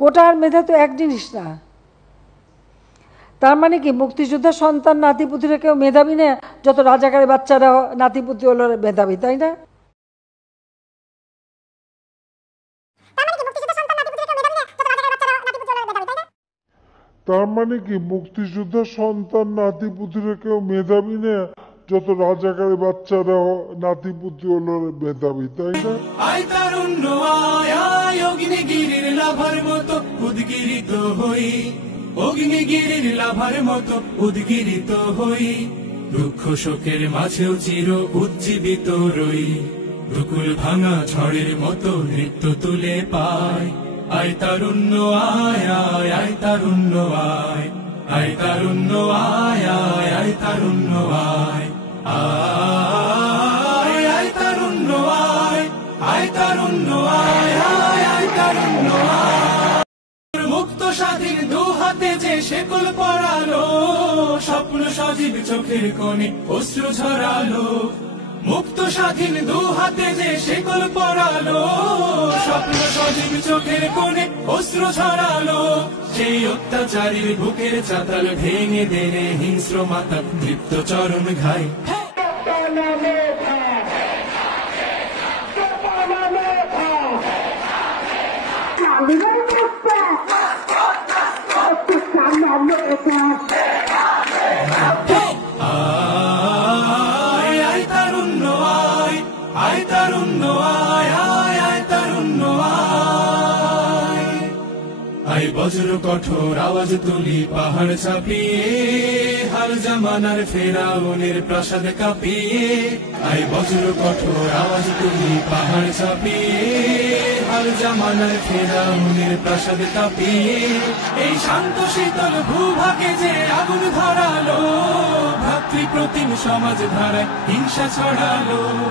কোটা আর মেধা তো এক জিনিস না। তার মানে কি মুক্তিযোদ্ধার সন্তান নাতিপুতিরা কেউ মেধাবী না, যত রাজাকারের বাচ্চারা নাতিপুতি হলো মেধাবী, তাই না? তার মানে কি মুক্তিযোদ্ধার সন্তান নাতিপুতিরা কেউ মেধাবী না, যত রাজাকারের বাচ্চারা নাতিপুতি হলো মেধাবী, তাই না? আয় তারুণ্য আয় অগ্নিগিরির লাভার মতো উদ্গিরিত হই, অগ্নিগিরির লাভার মতো উদ্গিরিত হই, দুঃখ শোকের মাঝেও চির উজ্জীবিত রই, দুকুল ভাঙা ঝড়ের মতো নৃত্য তুলে পায়। আয় তারুণ্য আয় আয় আয় তারুণ্য আয়, আয় তারুণ্য আয় আয় আয় তারুণ্য আয়, আয় আয় তারুণ্য আয়, আয় তারুণ্য আয় আয় আয় তারুণ্য আয়। মুক্ত স্বাধীন দু হাতে যে শেকল পরালো, স্বপ্ন সজীব চোখের কোণে অশ্রু ঝরালো, মুক্ত স্বাধীন দু হাতে যে শেকল পরালো, স্বপ্ন সজীব চোখের কোণে অশ্রু ঝরালো, সেই অত্যাচারীর বুকের চাতাল ভেঙে দেনে হিংস্র মাতা তৃপ্ত চরণ ঘাই। আয় তারুণ্য আয়, আয় তারুণ্য আয় আয় আয় তারুণ্য আয়। আয় বজ্র কঠোর আওয়াজ তুলি পাহাড় ছাপিয়ে, হার জামানার ফেরাউনের প্রাসাদ কাঁপিয়ে, আয় বজ্র কঠোর আওয়াজ তুলি পাহাড় ছাপিয়ে, হার জামানার ফেরাউনের প্রাসাদ কাঁপিয়ে, এই শান্ত শীতল ভূভাগে যে আগুন ধরালো, ভ্রাতৃপ্রতিম সমাজ ধারায় হিংসা ছড়ালো।